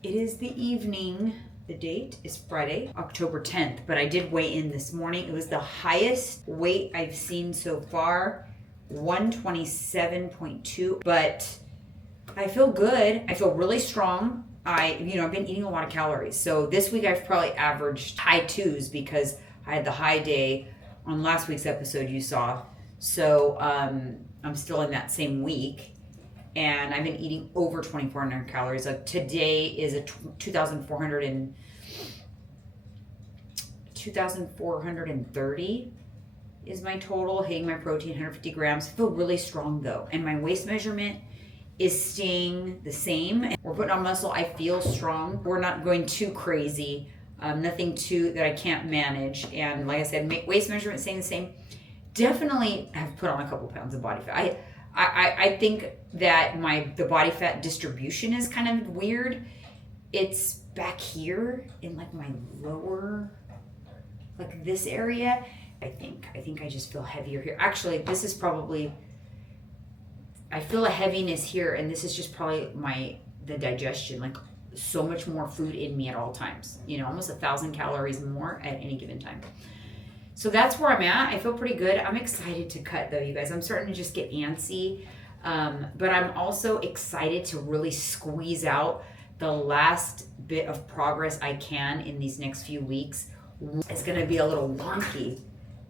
It is the evening. The date is Friday, October 10th, but I did weigh in this morning. It was the highest weight I've seen so far, 127.2, but I feel good. I feel really strong. I've been eating a lot of calories. So this week I've probably averaged high twos because I had the high day on last week's episode you saw. So I'm still in that same week. And I've been eating over 2,400 calories. Like today is a 2,430 is my total, hitting my protein, 150 grams. I feel really strong though. And my waist measurement is staying the same. We're putting on muscle. I feel strong. We're not going too crazy. Nothing too that I can't manage. And like I said, waist measurement staying the same. Definitely have put on a couple pounds of body fat. I think that the body fat distribution is kind of weird. It's back here in like my lower, like this area. I think I just feel heavier here. Actually, this is probably, I feel a heaviness here, and this is just probably the digestion, like so much more food in me at all times. Almost 1,000 calories more at any given time. So that's where I'm at. I feel pretty good. I'm excited to cut though, you guys. I'm starting to just get antsy. But I'm also excited to really squeeze out the last bit of progress I can in these next few weeks. It's going to be a little wonky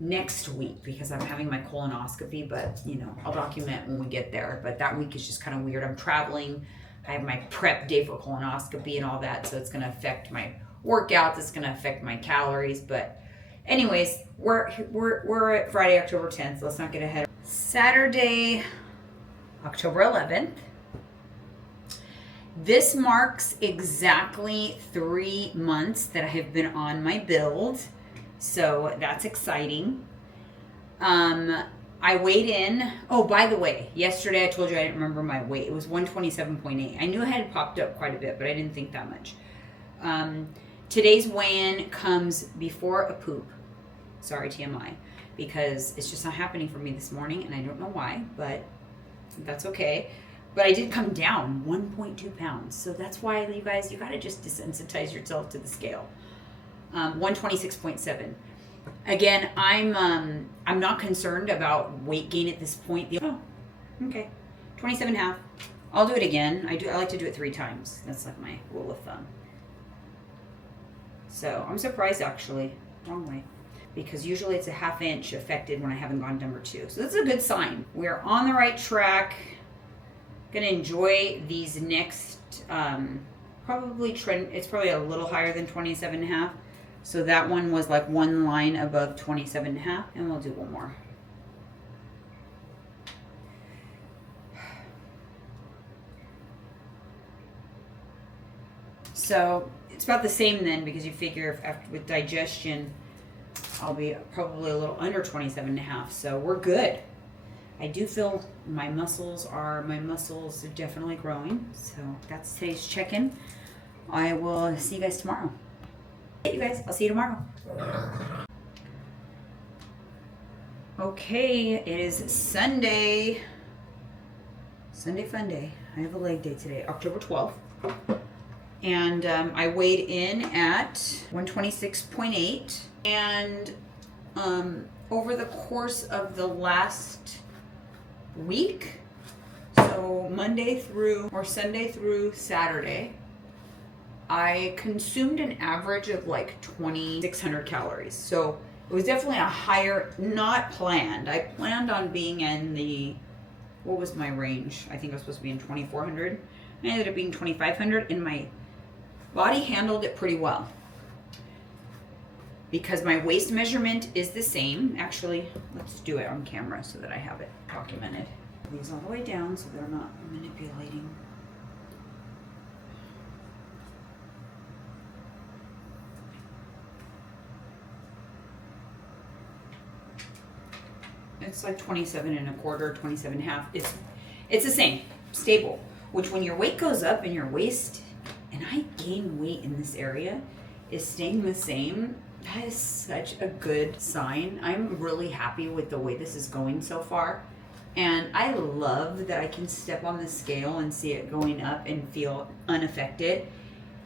next week because I'm having my colonoscopy, but I'll document when we get there. But that week is just kind of weird. I'm traveling. I have my prep day for colonoscopy and all that. So it's going to affect my workouts. It's going to affect my calories, but anyways, we're at Friday, October 10th. Let's not get ahead. Saturday, October 11th. This marks exactly 3 months that I have been on my build. So that's exciting. I weighed in. Oh, by the way, yesterday I told you I didn't remember my weight. It was 127.8. I knew it had popped up quite a bit, but I didn't think that much. Today's weigh-in comes before a poop. Sorry, TMI, because it's just not happening for me this morning, and I don't know why, but that's okay. But I did come down 1.2 pounds, so that's why, you guys, you got to just desensitize yourself to the scale. 126.7. Again, I'm not concerned about weight gain at this point. Oh, okay, 27.5. I'll do it again. I like to do it 3 times. That's like my rule of thumb. So I'm surprised actually, wrong way, because usually it's a ½ inch affected when I haven't gone number 2. So that's a good sign. We're on the right track. Gonna enjoy these next, probably trend. It's probably a little higher than 27.5. So that one was like one line above 27.5, and we'll do one more. So it's about the same then, because you figure with digestion, I'll be probably a little under 27.5. So we're good. I do feel my muscles are definitely growing. So that's today's check-in. I will see you guys tomorrow. Hey, you guys, I'll see you tomorrow. Okay, it is Sunday. Sunday fun day. I have a leg day today, October 12th. And I weighed in at 126.8. And over the course of the last week, so Sunday through Saturday, I consumed an average of like 2,600 calories. So it was definitely a higher, not planned. I planned on being in what was my range? I think I was supposed to be in 2,400. I ended up being 2,500, and my body handled it pretty well. Because my waist measurement is the same. Actually, let's do it on camera so that I have it documented. These all the way down so they're not manipulating. It's like 27.25, 27.5. It's the same, stable. Which when your weight goes up and your waist, and I gain weight in this area, is staying the same, that is such a good sign. I'm really happy with the way this is going so far. And I love that I can step on the scale and see it going up and feel unaffected.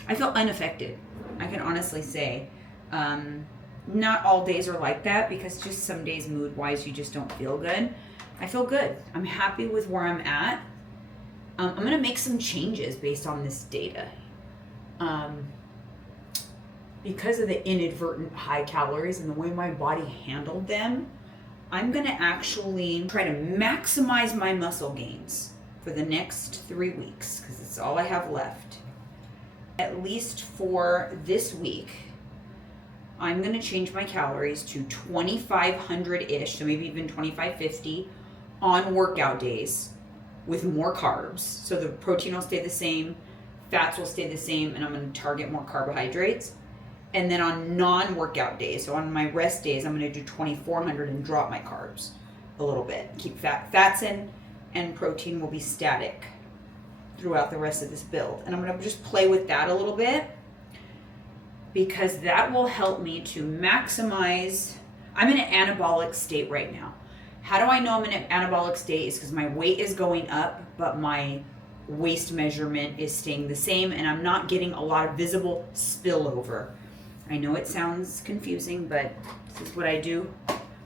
I feel unaffected. I can honestly say, not all days are like that, because just some days mood wise you just don't feel good. I feel good. I'm happy with where I'm at. I'm going to make some changes based on this data. Because of the inadvertent high calories and the way my body handled them, I'm going to actually try to maximize my muscle gains for the next 3 weeks, because it's all I have left. At least for this week, I'm going to change my calories to 2,500-ish, so maybe even 2,550 on workout days with more carbs. So the protein will stay the same, fats will stay the same, and I'm going to target more carbohydrates. And then on non-workout days, so on my rest days, I'm going to do 2,400 and drop my carbs a little bit. Keep fats in, and protein will be static throughout the rest of this build. And I'm going to just play with that a little bit, because that will help me to maximize. I'm in an anabolic state right now. How do I know I'm in an anabolic state? Is because my weight is going up, but my waist measurement is staying the same, and I'm not getting a lot of visible spillover. I know it sounds confusing, but this is what I do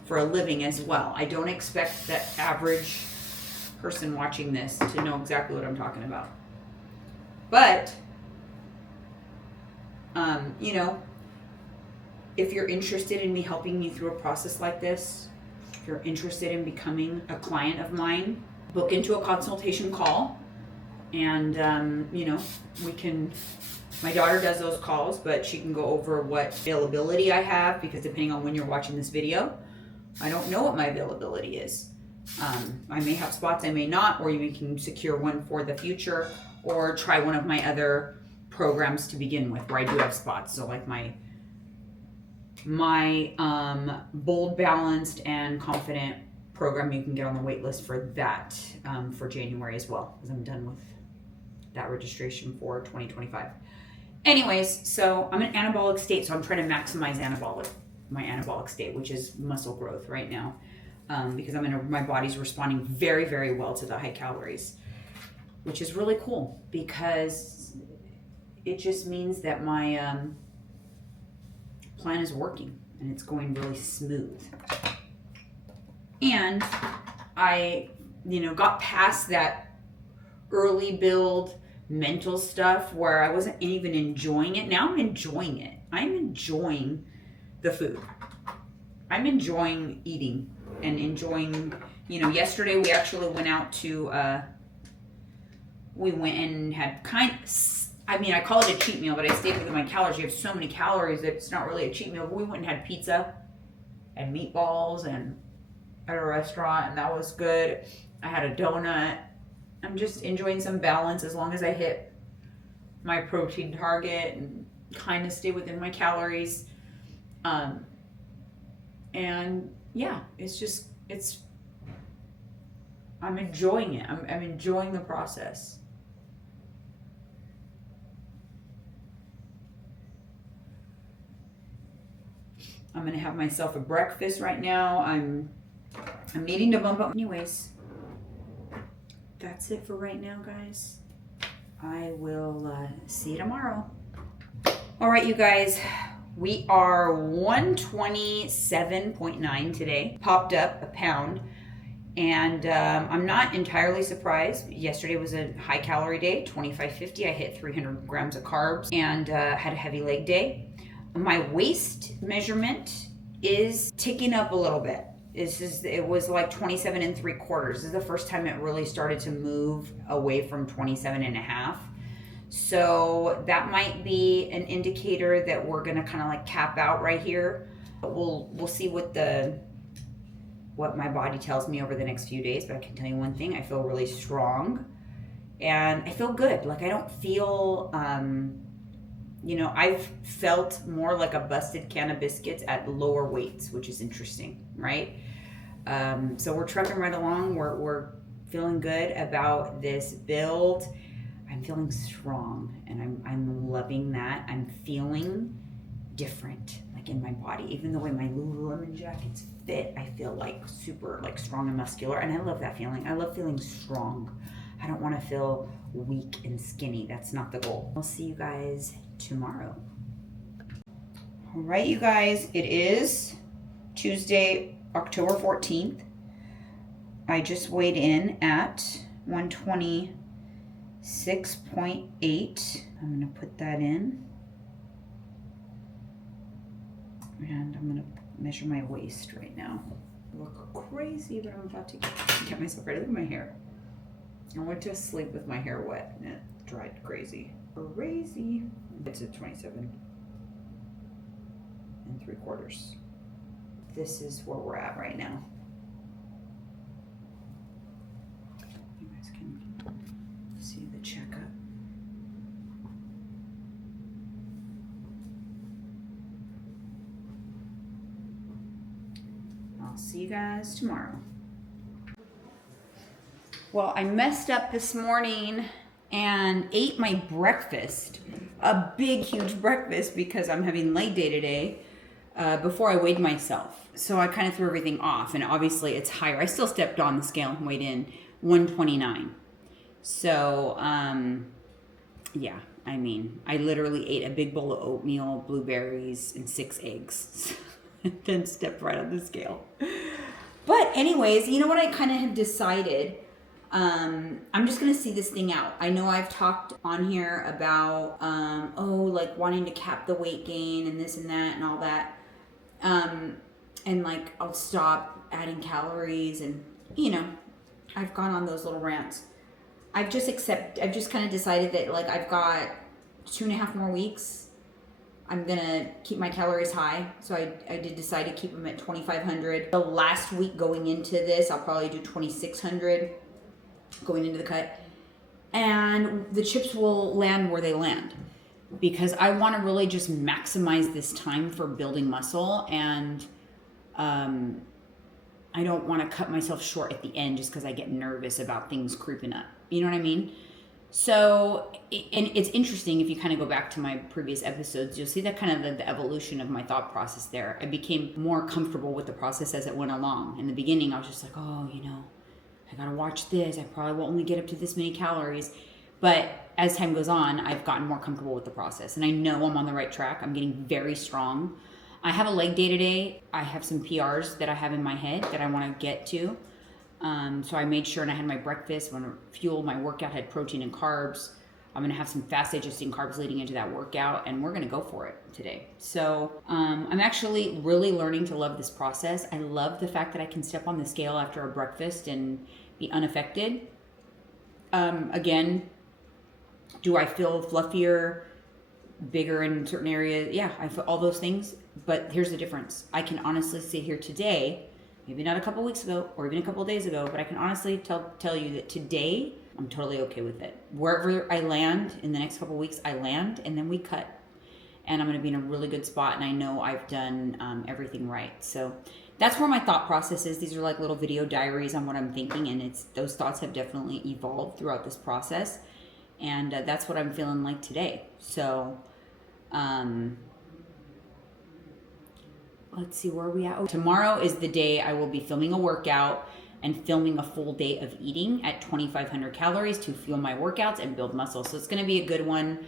for a living as well. I don't expect the average person watching this to know exactly what I'm talking about. But, you know, if you're interested in me helping you through a process like this, if you're interested in becoming a client of mine, book into a consultation call. And, you know, my daughter does those calls, but she can go over what availability I have, because depending on when you're watching this video, I don't know what my availability is. I may have spots, I may not, or you can secure one for the future, or try one of my other programs to begin with where I do have spots. So like my bold, balanced, and confident program, you can get on the wait list for that for January as well, because I'm done with that registration for 2025. Anyways, so I'm in anabolic state, so I'm trying to maximize my anabolic state, which is muscle growth right now, because my body's responding very, very well to the high calories, which is really cool, because it just means that my plan is working and it's going really smooth. And I, got past that early build mental stuff where I wasn't even enjoying it. Now I'm enjoying it. I'm enjoying the food. I'm enjoying eating and enjoying, yesterday we actually went out to, we went and had I call it a cheat meal, but I stayed within my calories. You have so many calories that it's not really a cheat meal. But we went and had pizza and meatballs and at a restaurant, and that was good. I had a donut. I'm just enjoying some balance as long as I hit my protein target and kind of stay within my calories. And yeah, I'm enjoying it. I'm enjoying the process. I'm gonna have myself a breakfast right now. I'm needing to bump up. Anyways, that's it for right now, guys. I will see you tomorrow. All right, you guys, we are 127.9 today. Popped up a pound, and I'm not entirely surprised. Yesterday was a high calorie day, 2550. I hit 300 grams of carbs and had a heavy leg day. My waist measurement is ticking up a little bit. It was like 27 3/4. This is the first time it really started to move away from 27 1/2. So that might be an indicator that we're gonna kind of like cap out right here. But we'll see what my body tells me over the next few days. But I can tell you one thing: I feel really strong, and I feel good. Like I don't feel, I've felt more like a busted can of biscuits at lower weights, which is interesting, right? So we're trucking right along. We're feeling good about this build. I'm feeling strong, and I'm loving that. I'm feeling different, like in my body. Even the way my Lululemon jackets fit, I feel like super like strong and muscular, and I love that feeling. I love feeling strong. I don't want to feel weak and skinny. That's not the goal. I'll see you guys tomorrow. All right, you guys, it is Tuesday, October 14th. I just weighed in at 126.8. I'm gonna put that in. And I'm gonna measure my waist right now. I look crazy, but I'm about to get myself ready. Look at my hair. I went to sleep with my hair wet and it dried crazy. Crazy. It's at 27 3/4. This is where we're at right now. You guys can see the checkup. I'll see you guys tomorrow. Well, I messed up this morning and ate my breakfast, a big, huge breakfast, because I'm having leg day today before I weighed myself. So I kind of threw everything off, and obviously it's higher. I still stepped on the scale and weighed in 129. So, yeah, I mean, I literally ate a big bowl of oatmeal, blueberries, and 6 eggs, and then stepped right on the scale. But anyways, you know what I kind of have decided? I'm just going to see this thing out. I know I've talked on here about, like wanting to cap the weight gain and this and that and all that. And like, I'll stop adding calories and, you know, I've gone on those little rants. I've just kind of decided that like I've got 2.5 more weeks. I'm going to keep my calories high. So I did decide to keep them at 2,500. The last week going into this, I'll probably do 2,600 going into the cut. And the chips will land where they land, because I want to really just maximize this time for building muscle. And I don't want to cut myself short at the end just because I get nervous about things creeping up. You know what I mean? So, and it's interesting, if you kind of go back to my previous episodes, you'll see that kind of the evolution of my thought process there. I became more comfortable with the process as it went along. In the beginning, I was just like, oh, you know, I gotta watch this. I probably won't only get up to this many calories. But as time goes on, I've gotten more comfortable with the process. And I know I'm on the right track. I'm getting very strong. I have a leg day today. I have some PRs that I have in my head that I want to get to. So I made sure, and I had my breakfast. I want to fuel my workout, had protein and carbs. I'm going to have some fast digesting carbs leading into that workout, and we're going to go for it today. So I'm actually really learning to love this process. I love the fact that I can step on the scale after a breakfast and be unaffected. Again, do I feel fluffier, bigger in certain areas? Yeah, I feel all those things. But here's the difference. I can honestly sit here today, maybe not a couple weeks ago or even a couple days ago, but I can honestly tell you that today I'm totally okay with it. Wherever I land in the next couple weeks, I land, and then we cut. And I'm going to be in a really good spot, and I know I've done everything right. So that's where my thought process is. These are like little video diaries on what I'm thinking, and those thoughts have definitely evolved throughout this process. And that's what I'm feeling like today. So let's see, where are we at? Oh, tomorrow is the day I will be filming a workout and filming a full day of eating at 2,500 calories to fuel my workouts and build muscle. So it's going to be a good one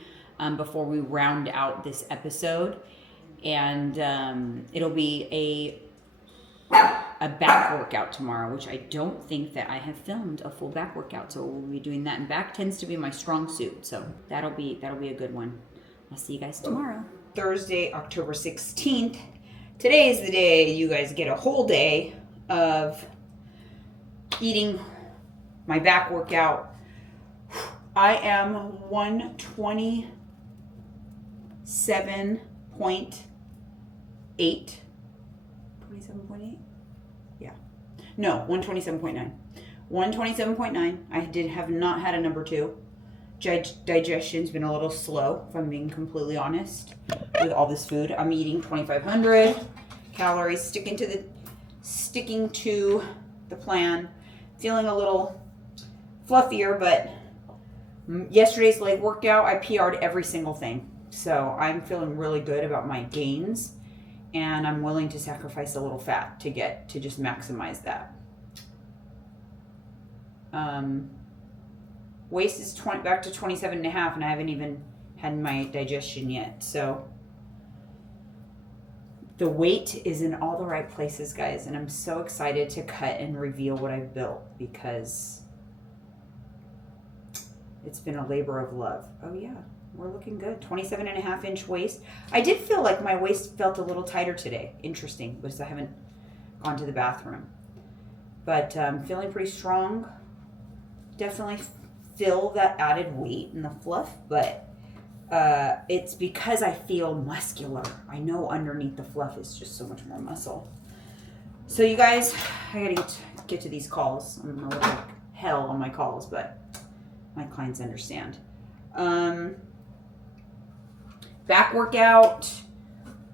before we round out this episode. And it'll be a back workout tomorrow, which I don't think that I have filmed a full back workout. So we'll be doing that, and back tends to be my strong suit. So that'll be a good one. I'll see you guys tomorrow. Thursday, October 16th. Today is the day you guys get a whole day of eating my back workout. I am 127.8. 27.8? Yeah. No, 127.9. 127.9. I have not had a number 2. Digestion's been a little slow, if I'm being completely honest, with all this food. I'm eating 2,500 calories, sticking to the plan. Feeling a little fluffier, but yesterday's leg workout, I PR'd every single thing. So I'm feeling really good about my gains, and I'm willing to sacrifice a little fat to just maximize that. Waist is back to 27.5, and I haven't even had my digestion yet. So the weight is in all the right places, guys. And I'm so excited to cut and reveal what I've built because it's been a labor of love. Oh yeah, we're looking good. 27.5-inch waist. I did feel like my waist felt a little tighter today. Interesting, because I haven't gone to the bathroom. But feeling pretty strong. Definitely feel that added weight in the fluff, but it's because I feel muscular. I know underneath the fluff is just so much more muscle. So you guys, I gotta get to these calls. I'm gonna look like hell on my calls, but my clients understand. Back workout,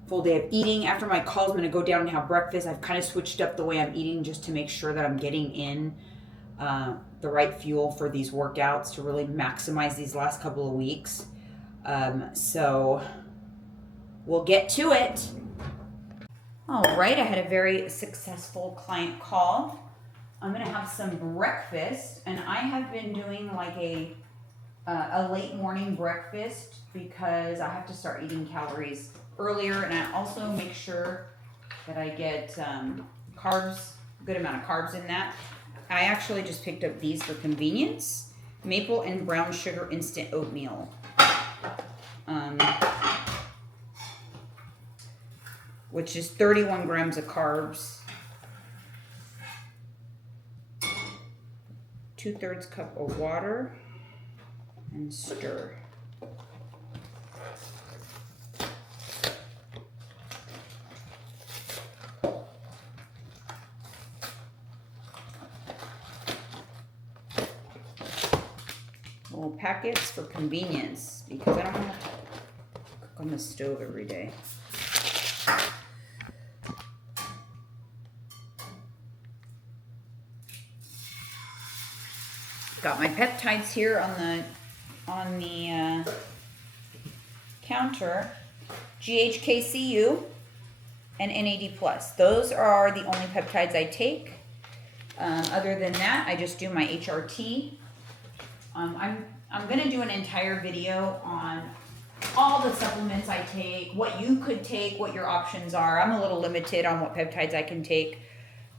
full day of eating. After my calls, I'm gonna go down and have breakfast. I've kind of switched up the way I'm eating just to make sure that I'm getting in the right fuel for these workouts to really maximize these last couple of weeks. So we'll get to it. All right, I had a very successful client call. I'm gonna have some breakfast, and I have been doing like a late morning breakfast because I have to start eating calories earlier, and I also make sure that I get carbs, good amount of carbs in that. I actually just picked up these for convenience. Maple and brown sugar instant oatmeal. Which is 31 grams of carbs. 2/3 cup of water. And stir. Little packets for convenience because I don't want to cook on the stove every day. Got my peptides here on the counter. GHKCU and NAD+. Those are the only peptides I take. Other than that, I just do my HRT. I'm going to do an entire video on all the supplements I take, what you could take, what your options are. I'm a little limited on what peptides I can take,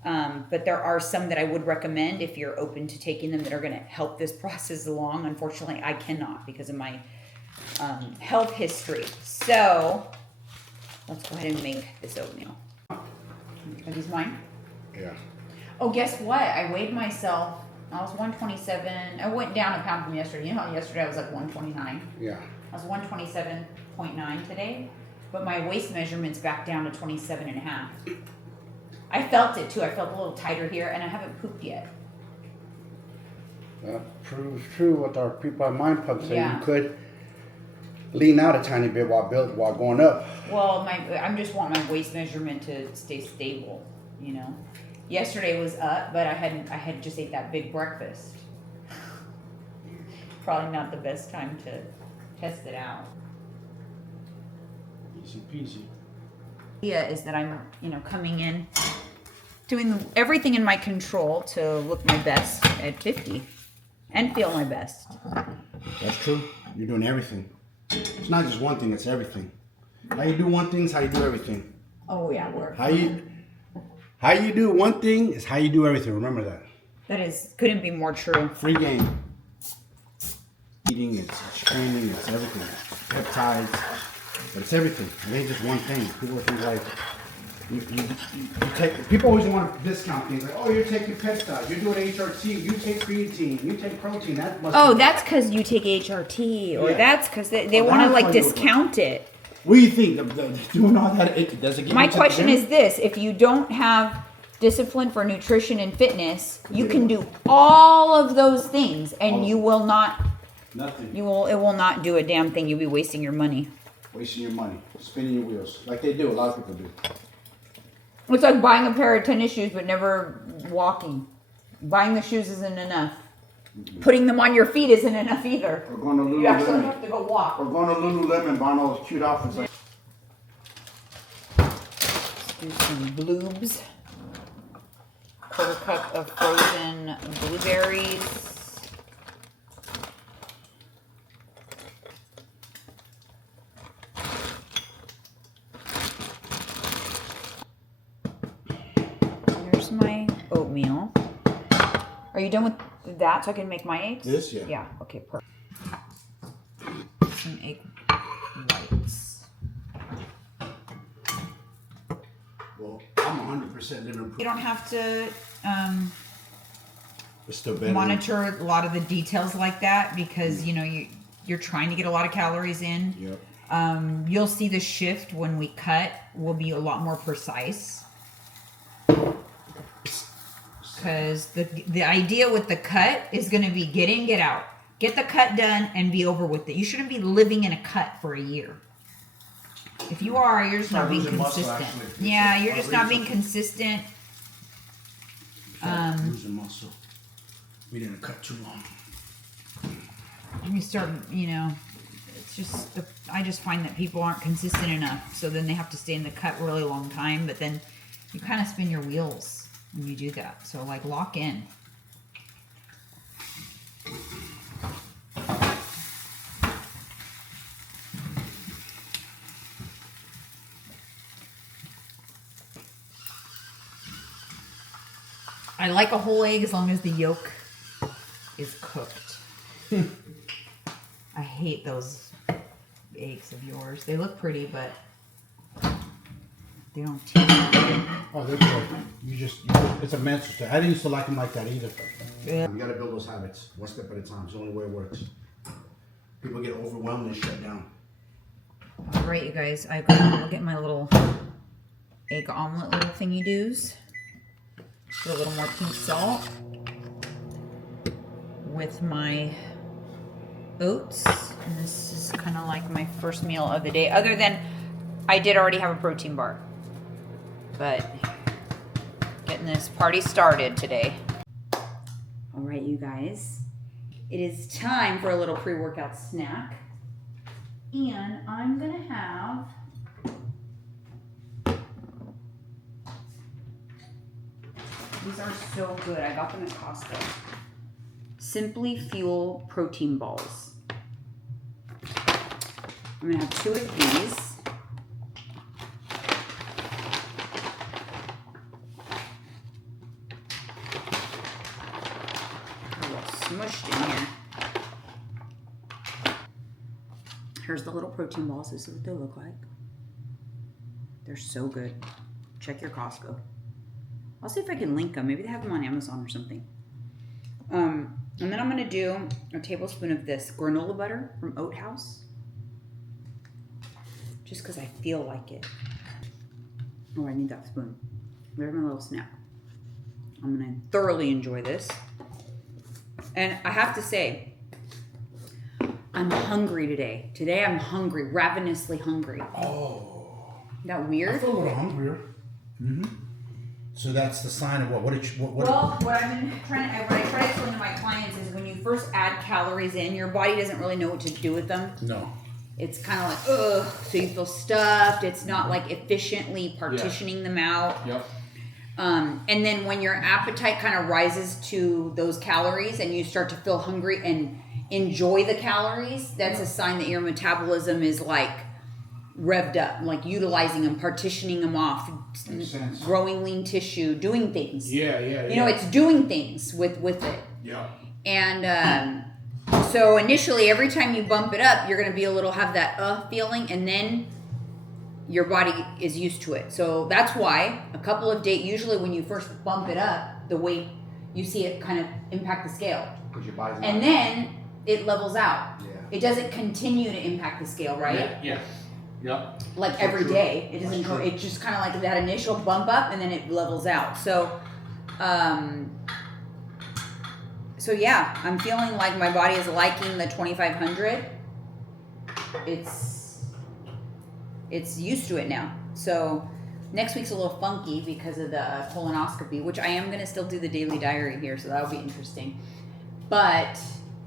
but there are some that I would recommend if you're open to taking them that are going to help this process along. Unfortunately, I cannot because of my health history. So let's go ahead and make this oatmeal. Are these mine? Yeah. Oh, guess what? I weighed myself. I was 127. I went down a pound from yesterday. You know how yesterday I was like 129? Yeah. I was 127.9 today, but my waist measurement's back down to 27.5. I felt it too. I felt a little tighter here, and I haven't pooped yet. That proves true what our people at Mind Pump say. Yeah. You could lean out a tiny bit while going up. Well, I just want my waist measurement to stay stable, you know. Yesterday was up, but I had just ate that big breakfast. Probably not the best time to test it out. Easy peasy. Idea is that I'm, coming in, doing everything in my control to look my best at 50 and feel my best. That's true. You're doing everything. It's not just one thing, it's everything. How you do one thing is how you do everything. Oh yeah, How you do one thing is how you do everything. Remember that. Couldn't be more true. Free game. Eating, it's training, it's everything. Peptides, but it's everything. It ain't just one thing. People think like, you take. People always want to discount things like, oh, you're taking peptides, you're doing HRT, you take creatine, you take protein. That must. Oh, that's because you take HRT, or that's because they want to like discount it. What do you think? Doing all that, it doesn't get. My question is this: if you don't have discipline for nutrition and fitness, you can do all of those things, and you will not. Nothing. It will not do a damn thing. You'll be wasting your money. Wasting your money, spinning your wheels, like they do. A lot of people do. It's like buying a pair of tennis shoes but never walking. Buying the shoes isn't enough. Mm-hmm. Putting them on your feet isn't enough either. Or going to Lululemon. You actually have to go walk. Or going to Lululemon, buying all those cute outfits. Like. Let's do some bloobs. 1/4 cup of frozen blueberries. oatmeal. Are you done with that so I can make my eggs? This, yeah. Yeah, okay, perfect. Some egg whites. Well, I'm 100% living proof. You don't have to It's still better. monitor a lot of the details like that because, you know, you're trying to get a lot of calories in. Yep. You'll see the shift when we cut will be a lot more precise. Because the idea with the cut is going to be get in, get out. Get the cut done and be over with it. You shouldn't be living in a cut for a year. If you are, you're just not being consistent. Yeah, you're just not being consistent. Losing muscle. We didn't cut too long. You start, you know, it's just, I just find that people aren't consistent enough. So then they have to stay in the cut really long time. But then you kind of spin your wheels when you do that. So like lock in. I like a whole egg as long as the yolk is cooked. I hate those eggs of yours. They look pretty, but they don't taste good. Oh, they're good. It's a mental thing. I didn't used to like them like that either. Yeah. You gotta build those habits, one step at a time. It's the only way it works. People get overwhelmed and shut down. All right, you guys, I gotta look at my little egg omelet little thingy doos. Put a little more pink salt with my oats. And this is kind of like my first meal of the day, other than I did already have a protein bar. But getting this party started today. All right, you guys. It is time for a little pre-workout snack. And I'm going to have these are so good. I got them at Costco. Simply Fuel protein balls. I'm going to have 2 of these. Smushed in here. Here's the little protein balls. This is what they look like. They're so good. Check your Costco. I'll see if I can link them. Maybe they have them on Amazon or something. And then I'm going to do a tablespoon of this granola butter from Oat House. Just because I feel like it. Oh, I need that spoon. There's my little snack. I'm going to thoroughly enjoy this. And I have to say, I'm hungry today. Today I'm hungry, ravenously hungry. Oh. Isn't that weird? I feel a little hungrier. Mm-hmm. So that's the sign of what? Well, what I've been trying to, what I try to explain to my clients is when you first add calories in, your body doesn't really know what to do with them. No. It's kind of like, ugh, so you feel stuffed. It's not like efficiently partitioning them out. Yep. And then when your appetite kind of rises to those calories and you start to feel hungry and enjoy the calories, that's a sign that your metabolism is like revved up, like utilizing them, partitioning them off, growing lean tissue, doing things. Yeah. You know, it's doing things with it. Yeah. And so initially, every time you bump it up, you're going to be have that feeling, and then your body is used to it. So that's why a couple of days, usually when you first bump it up, the weight, you see it kind of impact the scale. Because your body's and then it levels out. Yeah. It doesn't continue to impact the scale, right? Yeah. Yep. Like every day. It doesn't go, it's just kind of like that initial bump up and then it levels out. So, yeah, I'm feeling like my body is liking the 2,500. It's used to it now. So next week's a little funky because of the colonoscopy, which I am going to still do the daily diary here, so that'll be interesting. But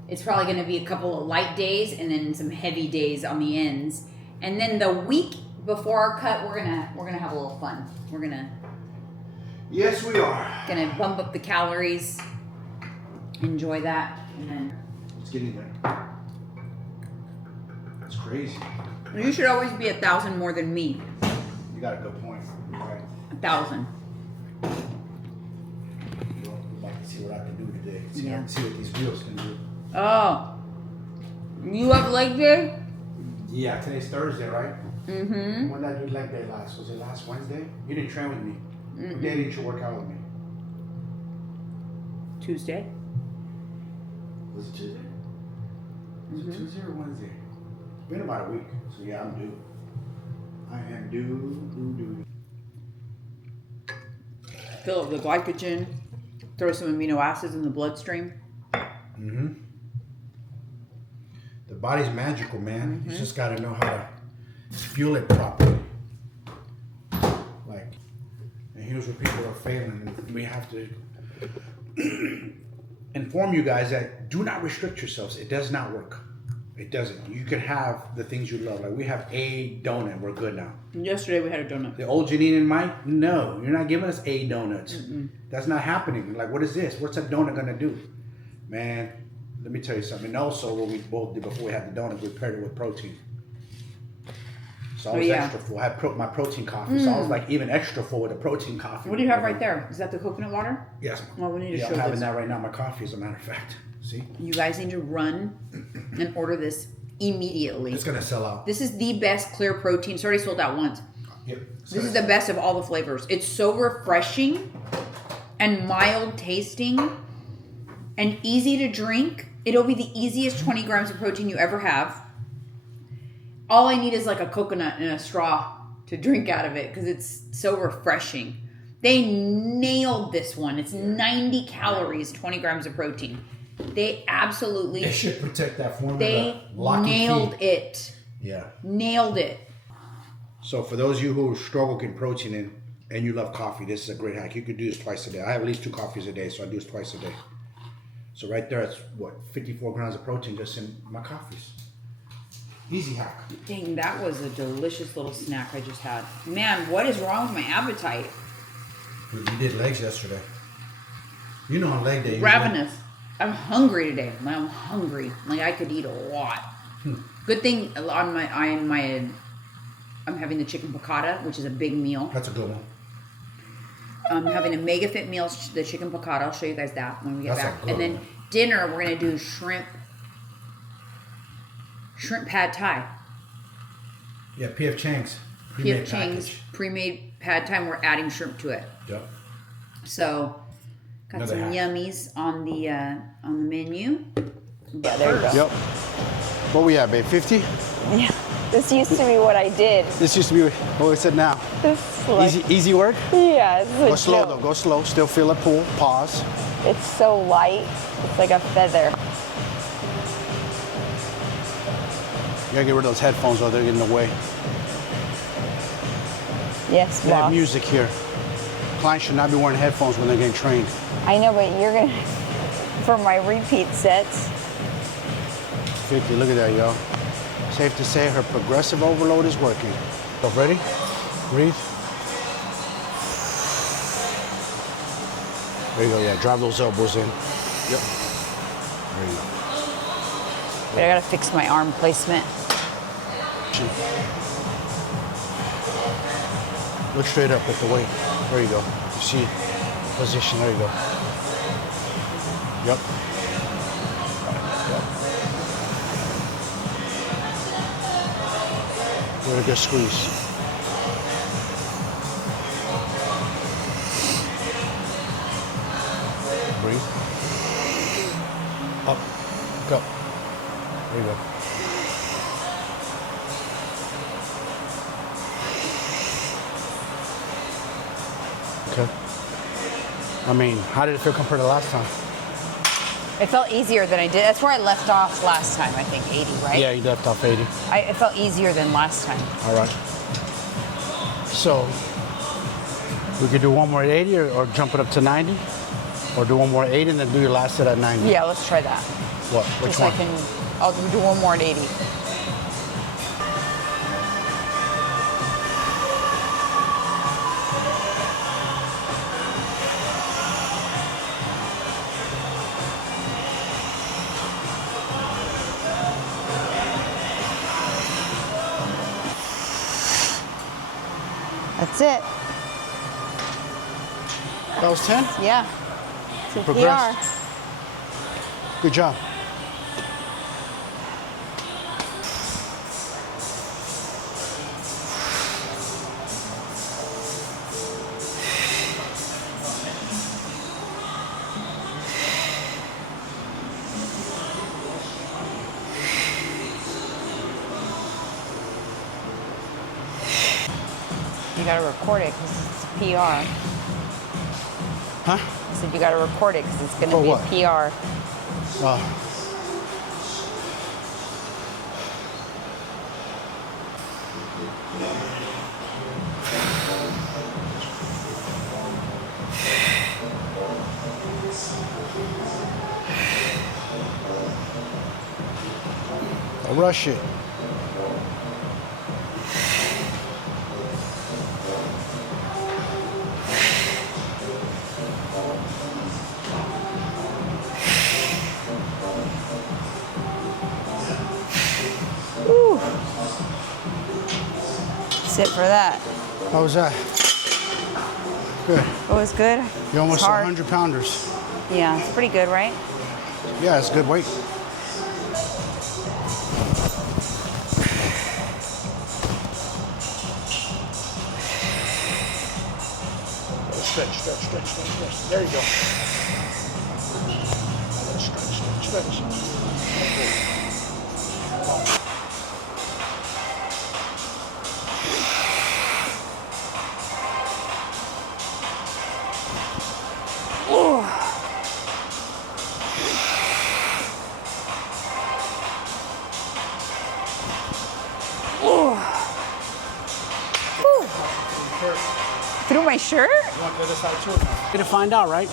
it's probably going to be a couple of light days and then some heavy days on the ends. And then the week before our cut, we're gonna have a little fun. Yes, we are. Gonna bump up the calories, enjoy that, and then It's getting there. It's crazy. you should always be 1,000 more than me. You got a good point. You're right. 1,000. You're see what I can do today. Yeah. See what these wheels can do. Oh, you have leg day? Yeah, today's Thursday, right? Mm-hmm. When did I do leg day last? Was it last Wednesday? You didn't train with me. What day did you work out with me? Tuesday. Was it Tuesday? Was it Tuesday or Wednesday? It's been about a week, so yeah, I'm due. I am due. Fill up the glycogen. Throw some amino acids in the bloodstream. Mm-hmm. The body's magical, man. You just gotta know how to fuel it properly. Like, and here's where people are failing. We have to inform you guys that do not restrict yourselves. It does not work. It doesn't. You can have the things you love. Like we have a donut. We're good now. Yesterday we had a donut. The old Janine and Mike, no, you're not giving us a donuts. That's not happening. Like, what is this? What's a donut gonna do? Man, let me tell you something. And also, what we both did before we had the donut, we paired it with protein. So I was extra full. I had my protein coffee. So I was like even extra full with a protein coffee. What do you have right there? Is that the coconut water? Yes. Well, we need to show I'm having this. that right now. My coffee, as a matter of fact. See? You guys need to run and order this immediately. It's gonna sell out. This is the best clear protein. It's already sold out once. Yep. This is the best of all the flavors. It's so refreshing and mild tasting and easy to drink. It'll be the easiest 20 grams of protein you ever have. All I need is like a coconut and a straw to drink out of it because it's so refreshing. They nailed this one. It's 90 calories, 20 grams of protein. They absolutely... It should protect that formula. They nailed it. Yeah. Nailed it. So for those of you who struggle getting protein in and you love coffee, this is a great hack. You could do this twice a day. I have at least 2 coffees a day, so I do this twice a day. So right there, it's what, 54 grams of protein just in my coffees. Easy hack. Dang, that was a delicious little snack I just had. Man, what is wrong with my appetite? You did legs yesterday. You know on leg day. Ravenous. I'm hungry today. I'm hungry. Like I could eat a lot. Good thing on I'm having the chicken piccata, which is a big meal. That's a good one. I'm having a MegaFit Meals, the chicken piccata. I'll show you guys that when we get back. And then one. dinner, we're gonna do shrimp pad thai. Yeah, P.F. Chang's. P.F. Chang's pre-made pad thai. And we're adding shrimp to it. Yep. So, got some yummies on the menu. Yeah, there you go. Yep. What we at, babe? 50? Yeah. This used to be what I did. This used to be what it's at now. This like, Easy work? yeah, it's Go slow though. Go slow. Still feel it pull. Pause. It's so light. It's like a feather. You gotta get rid of those headphones or they're getting in the way. Yes, They have boss. music here. Clients should not be wearing headphones when they're getting trained. I know, but you're gonna for my repeat sets. 50, look at that, y'all. Safe to say her progressive overload is working. So ready? Breathe. There you go, yeah, drive those elbows in. Yep. There you go. But I gotta fix my arm placement. Look straight up at the weight. There you go. You see position, there you go. Yep. Give it a good squeeze. Breathe. Up. Go. There you go. Okay. I mean, how did it feel compared to last time? It felt easier than I did. That's where I left off last time, I think, 80, right? Yeah, you left off 80. It felt easier than last time. All right. So, we could do one more at 80 or jump it up to 90? Or do one more at 80 and then do your last set at 90? Yeah, let's try that. What? Which Just one? I'll do one more at 80. That's it. That was 10? Yeah. To Progress. PR. Good job. You gotta record it because it's PR. Huh? I said you gotta record it because it's gonna For be what? PR. Don't rush it. Woo. Sit for that. How was that? Good. It was good. You're almost It's hard. 100 pounders. Yeah, it's pretty good, right? Yeah, it's good weight. Stretch. There you go. Stretch. Through my shirt? You want the other side too? Gonna find out, right?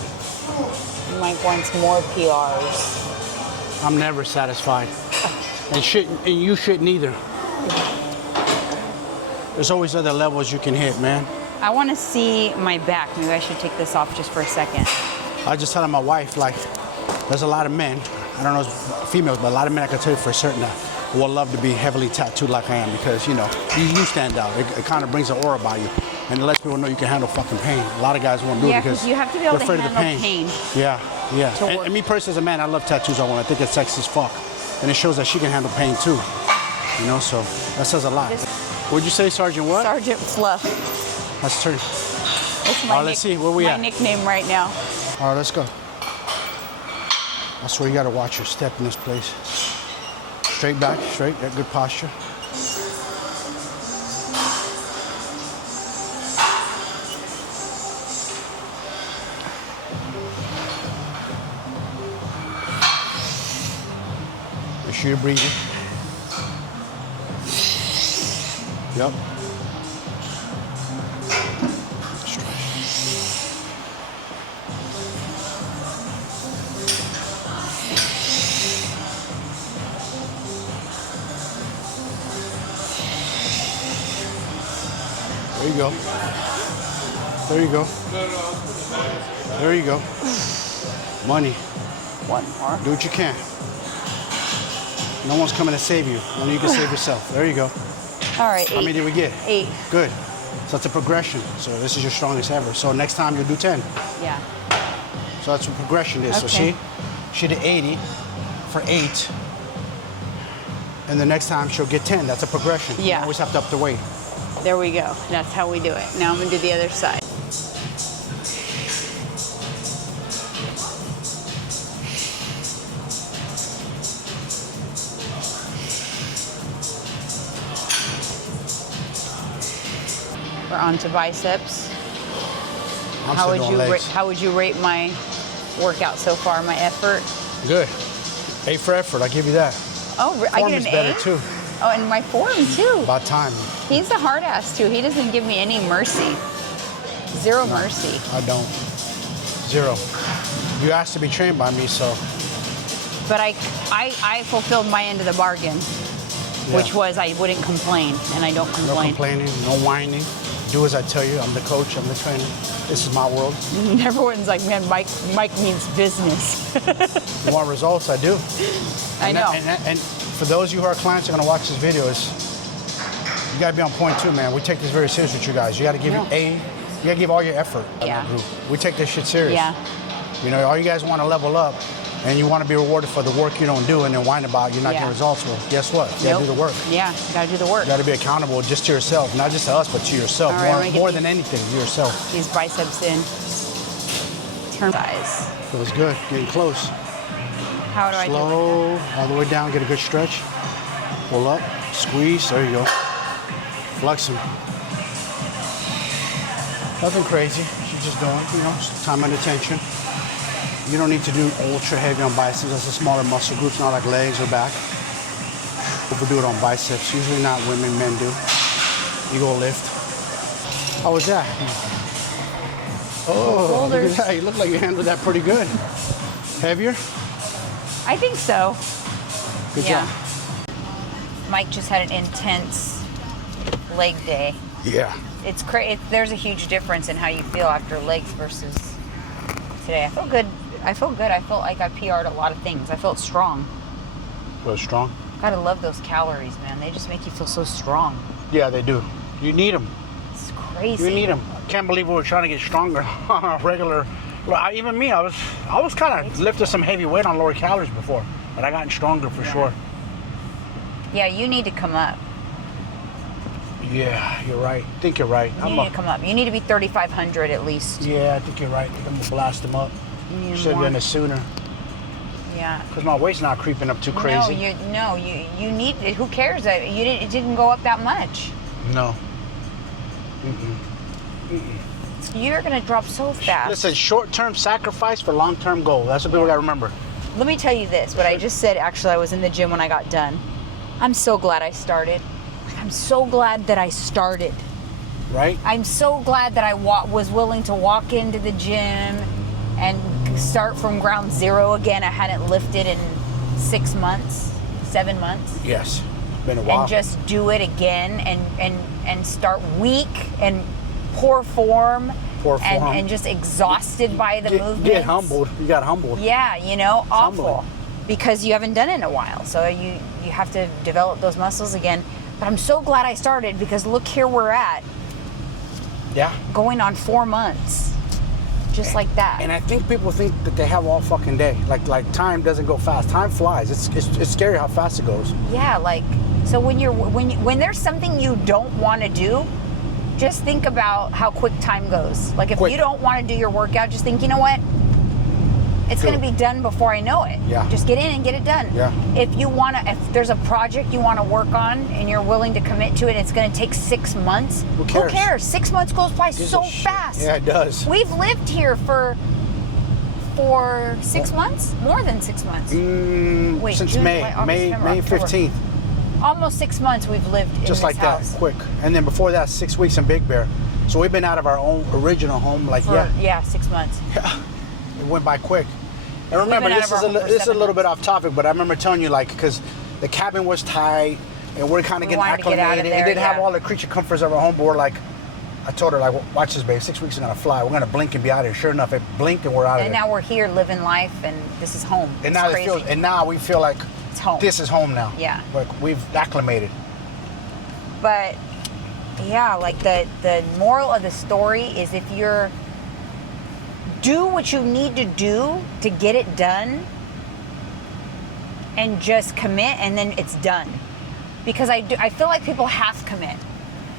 Mike wants more PRs. I'm never satisfied. And you shouldn't either. There's always other levels you can hit, man. I want to see my back. Maybe I should take this off just for a second. I just telling my wife, like, there's a lot of men, I don't know females, but a lot of men I can tell you for certain that will love to be heavily tattooed like I am because, you know, you stand out. It kind of brings an aura about you. And it lets people know you can handle fucking pain. A lot of guys won't do it Yeah, because because you have to be able they're to afraid of the handle pain. Yeah. To work. And me personally as a man, I love tattoos on women. I think it's sexy as fuck. And it shows that she can handle pain too. You know, so that says a lot. What'd you say, Sergeant what? Sergeant Fluff. Let's turn. It's my All right, let's see, where we my at? nickname right now. All right, let's go. I swear you gotta watch your step in this place. Straight back, straight, got good posture. Make sure you're breathing. Yep. There you go. There you go. There you go. Money. One more. Do what you can. No one's coming to save you. Only you can save yourself. There you go. All right, 8. How many did we get? 8. Good. So it's a progression. So this is your strongest ever. So next time you'll do 10. Yeah. So that's what progression is. So Okay. see, she did 80 for 8. And the next time she'll get 10. That's a progression. Yeah. You always have to up the weight. There we go. That's how we do it. Now I'm gonna do the other side. We're on to biceps. I'm How still would doing you legs. how would you rate my workout so far? My effort? Good. 8 for effort. I'll give you that. Oh, I Form get is an better A. too. Oh, and my form too. About time. He's a hard ass too. He doesn't give me any mercy. Zero mercy. I don't. 0. You asked to be trained by me, so But I fulfilled my end of the bargain, which was I wouldn't complain, and I don't no complain. complaining, no whining. Do as I tell you. I'm the coach. I'm the trainer. This is my world. Everyone's like, man, Mike means business. You want results? I do. I know. And for those of you who are clients who are going to watch this video, you got to be on point too, man. We take this very serious with you guys. You got to give No. you got to give all your effort. in Yeah. our group. We take this shit serious. Yeah. You know, all you guys want to level up, and you want to be rewarded for the work you don't do, and then whine about you're not getting results. Well, guess what? You gotta do the work. Yeah, you gotta do the work. You gotta be accountable just to yourself, not just to us, but to yourself. All right, More than anything, yourself. These biceps in. Turn size. Feels good. Getting close. How do I do it? Slow, all the way down. Get a good stretch. Pull up, squeeze. There you go. Flex them. Nothing crazy. She's just doing, you know, time and attention. You don't need to do ultra heavy on biceps. That's a smaller muscle groups, not like legs or back. Overdo it on biceps. Usually not women, men do. You go lift. How was that? Oh, look at that. You look like you handled that pretty good. Heavier? I think so. Good job. Mike just had an intense leg day. Yeah. It's crazy. There's a huge difference in how you feel after legs versus today. I feel good. I felt like I PR'd a lot of things. I felt strong. Feel strong? Gotta love those calories, man. They just make you feel so strong. Yeah, they do. You need them. It's crazy. You need them. I can't believe we were trying to get stronger on a regular. Well, even me, I was kind of lifting some heavy weight on lower calories before, but I gotten stronger for sure. Yeah, you need to come up. Yeah, you're right. I think you're right. You need to come up. You need to be 3,500 at least. Yeah, I think you're right. I think I'm gonna blast them up. Should have done it sooner. Yeah. Because my weight's not creeping up too crazy. You need. Who cares? It didn't go up that much. No. You're gonna drop so fast. Listen, short-term sacrifice for long-term goal. That's what people gotta remember. Let me tell you this. What I just said. Actually, I was in the gym when I got done. I'm so glad I started. I'm so glad that I started. Right? I'm so glad that I was willing to walk into the gym and start from ground zero again. I hadn't lifted in 6 months, 7 months. Yes. It's been a while. And just do it again and start weak and poor form. And just exhausted by the movement. Get humbled. You got humbled. Yeah, you know, awful. Humbling. Because you haven't done it in a while. So you have to develop those muscles again. But I'm so glad I started because look here we're at. Yeah. Going on 4 months. Just like that. And I think people think that they have all fucking day. Like time doesn't go fast. Time flies. It's scary how fast it goes. Yeah, like so when there's something you don't want to do, just think about how quick time goes. Like if you don't want to do your workout, just think, you know what? It's going to be done before I know it. Yeah. Just get in and get it done. Yeah. If there's a project you want to work on and you're willing to commit to it, it's going to take 6 months. Who cares? 6 months goes by so fast. Yeah, it does. We've lived here for 6 months? More than 6 months. Wait, since June, May, July, August, May September, 15th. Almost 6 months we've lived in Just this like house. that, quick. And then before that, 6 weeks in Big Bear. So we've been out of our own original home, like, For 6 months. Yeah, it went by quick. And We've remember, been out this of our home for is a 7 little bit months. off topic, but I remember telling you, like, because the cabin was tight, and we're kind of getting wanted to get out of acclimated. there, It didn't have yeah. all the creature comforts of our home, but we're like, I told her, like, watch this, babe, 6 weeks is gonna fly. We're gonna blink and be out of here. Sure enough, it blinked and we're out of And there. now we're here living life, and this is home. And It's now crazy. now we feel like It's home. this is home now. Yeah. Like we've acclimated. But yeah, like the moral of the story is if you're do what you need to do to get it done and just commit and then it's done. Because I feel like people half commit.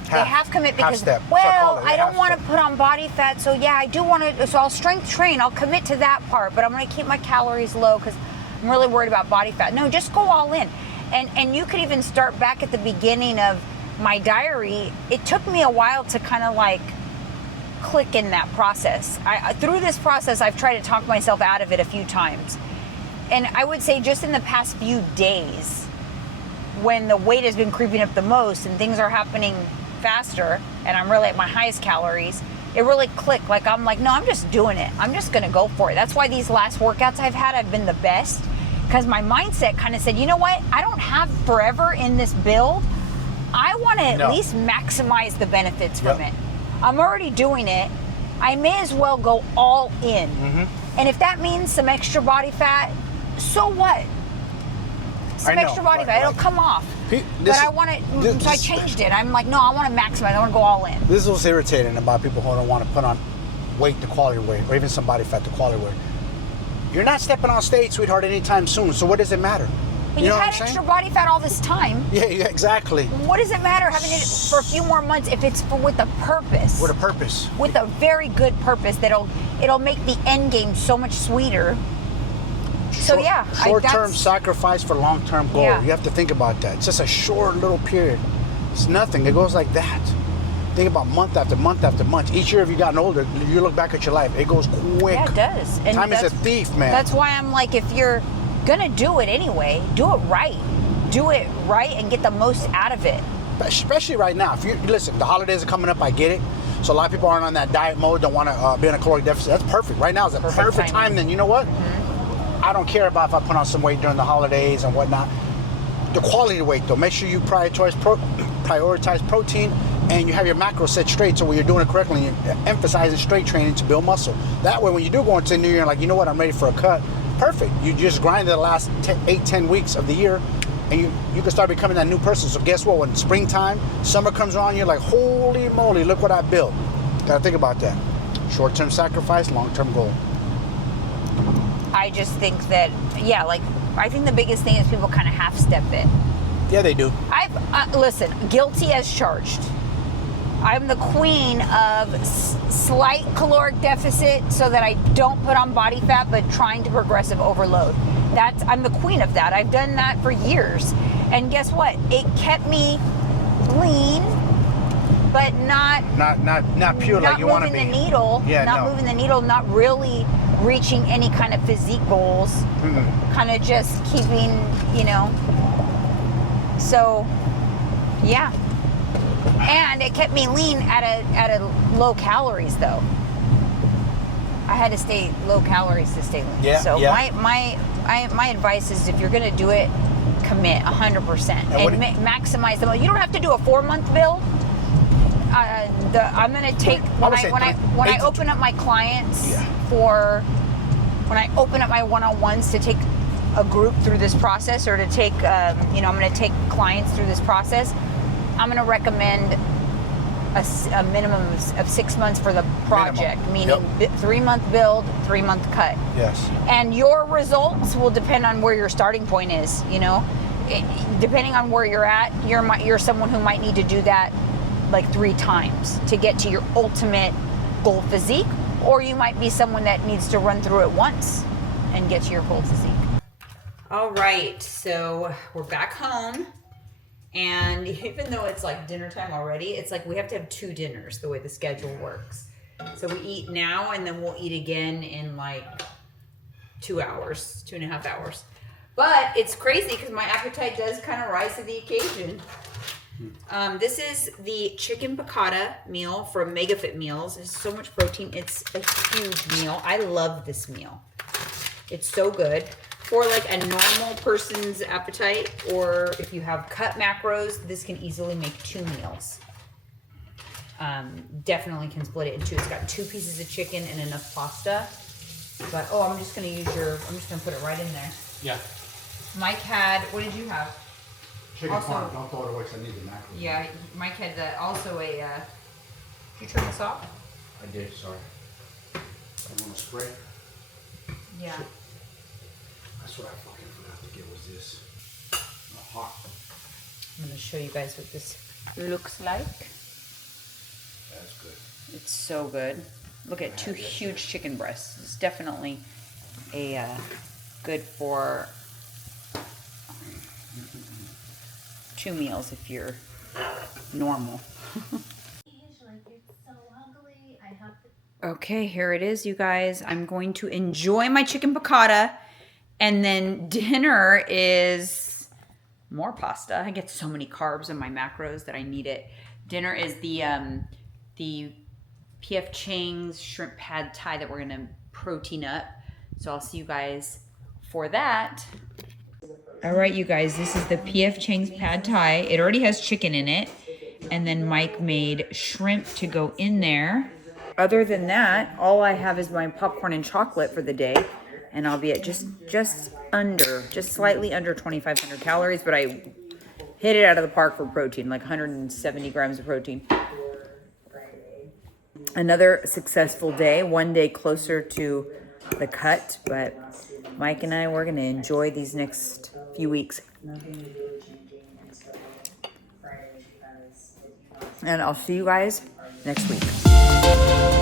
They half commit because, step. well, I don't half want to step. put on body fat, so yeah, I do want to, so I'll strength train, I'll commit to that part, but I'm going to keep my calories low because I'm really worried about body fat. No, just go all in. And you could even start back at the beginning of my diary. It took me a while to kind of like click in that process. Through this process, I've tried to talk myself out of it a few times. And I would say just in the past few days, when the weight has been creeping up the most and things are happening faster and I'm really at my highest calories, it really clicked. Like I'm like, no, I'm just doing it. I'm just gonna go for it. That's why these last workouts I've had have been the best, because my mindset kind of said, you know what? I don't have forever in this build. I want to at least maximize the benefits from it. I'm already doing it. I may as well go all in. And if that means some extra body fat, so what? Some extra body fat, it'll come off. But I want to, so I changed it. I'm like, no, I want to maximize. I want to go all in. This is what's irritating about people who don't want to put on weight to quality weight, or even some body fat to quality weight. You're not stepping on stage, sweetheart, anytime soon. So what does it matter? But You know you've what had I'm saying? extra body fat all this time. Yeah, exactly. What does it matter having it for a few more months if it's with a purpose? With a purpose. With a very good purpose it'll make the end game so much sweeter. So yeah, short-term sacrifice for long-term goal. Yeah. You have to think about that. It's just a short little period. It's nothing. It goes like that. Think about month after month after month. Each year, if you've gotten older, you look back at your life. It goes quick. Yeah, it does. And time is a thief, man. That's why I'm like, if you're gonna do it anyway, do it right. Do it right and get the most out of it. Especially right now. If you listen, the holidays are coming up. I get it. So a lot of people aren't on that diet mode. Don't want to be in a caloric deficit. That's perfect. Right now is a perfect time. Then you know what? I don't care about if I put on some weight during the holidays and whatnot. The quality weight, though, make sure you prioritize protein and you have your macros set straight. So when you're doing it correctly, you're emphasizing straight training to build muscle. That way, when you do go into the new year, like, you know what, I'm ready for a cut. Perfect. You just grind the last 8-10 weeks of the year, and you can start becoming that new person. So guess what? When springtime, summer comes around, you're like, holy moly, look what I built. Gotta think about that. Short-term sacrifice, long-term goal. I just think that, yeah, like, I think the biggest thing is people kind of half-step it. Yeah, they do. Listen, guilty as charged. I'm the queen of slight caloric deficit so that I don't put on body fat, but trying to progressive overload. I'm the queen of that. I've done that for years. And guess what? It kept me lean, but not pure like you want to be. Not moving the needle. Yeah, not moving the needle, not really reaching any kind of physique goals. Kind of just keeping, So, yeah. And it kept me lean at a low calories though. I had to stay low calories to stay lean. Yeah, so yeah. my advice is, if you're gonna do it, commit 100% and maximize them. You don't have to do a 4-month build. I'm gonna take when I open up my clients when I open up my one-on-ones to take a group through this process, or to take I'm gonna take clients through this process. I'm going to recommend a minimum of 6 months for the project, meaning 3-month build, 3-month cut. Yes. And your results will depend on where your starting point is. Depending on where you're at, you're someone who might need to do that like 3 times to get to your ultimate goal physique, or you might be someone that needs to run through it once and get to your goal physique. All right, so we're back home. And even though it's like dinner time already, it's like we have to have 2 dinners the way the schedule works. So we eat now, and then we'll eat again in like 2 hours, 2.5 hours. But it's crazy because my appetite does kind of rise to the occasion. This is the chicken piccata meal from MegaFit Meals. There's so much protein. It's a huge meal. I love this meal. It's so good. For like a normal person's appetite, or if you have cut macros, this can easily make 2 meals. Definitely can split it in 2. It's got 2 pieces of chicken and enough pasta. But I'm just gonna put it right in there. Yeah. Mike had, what did you have? Chicken parm. Don't throw it away, 'cause I need the macros. Yeah, Mike had also a, did you turn this off? I did, sorry. I want to spray. Yeah. That's what I fucking forgot to get, was this. Hot. I'm gonna show you guys what this looks like. That's good. It's so good. Look at 2 huge chicken breasts. It's definitely a good for 2 meals if you're normal. Okay, here it is, you guys. I'm going to enjoy my chicken piccata, and then dinner is more pasta. I get so many carbs in my macros that I need it. Dinner is the P.F. Chang's shrimp pad thai that we're gonna protein up. So I'll see you guys for that. All right, you guys, this is the P.F. Chang's pad thai. It already has chicken in it. And then Mike made shrimp to go in there. Other than that, all I have is my popcorn and chocolate for the day. And I'll be at just slightly under 2,500 calories, but I hit it out of the park for protein, like 170 grams of protein. Another successful day, one day closer to the cut, but Mike and I, we're going to enjoy these next few weeks. And I'll see you guys next week.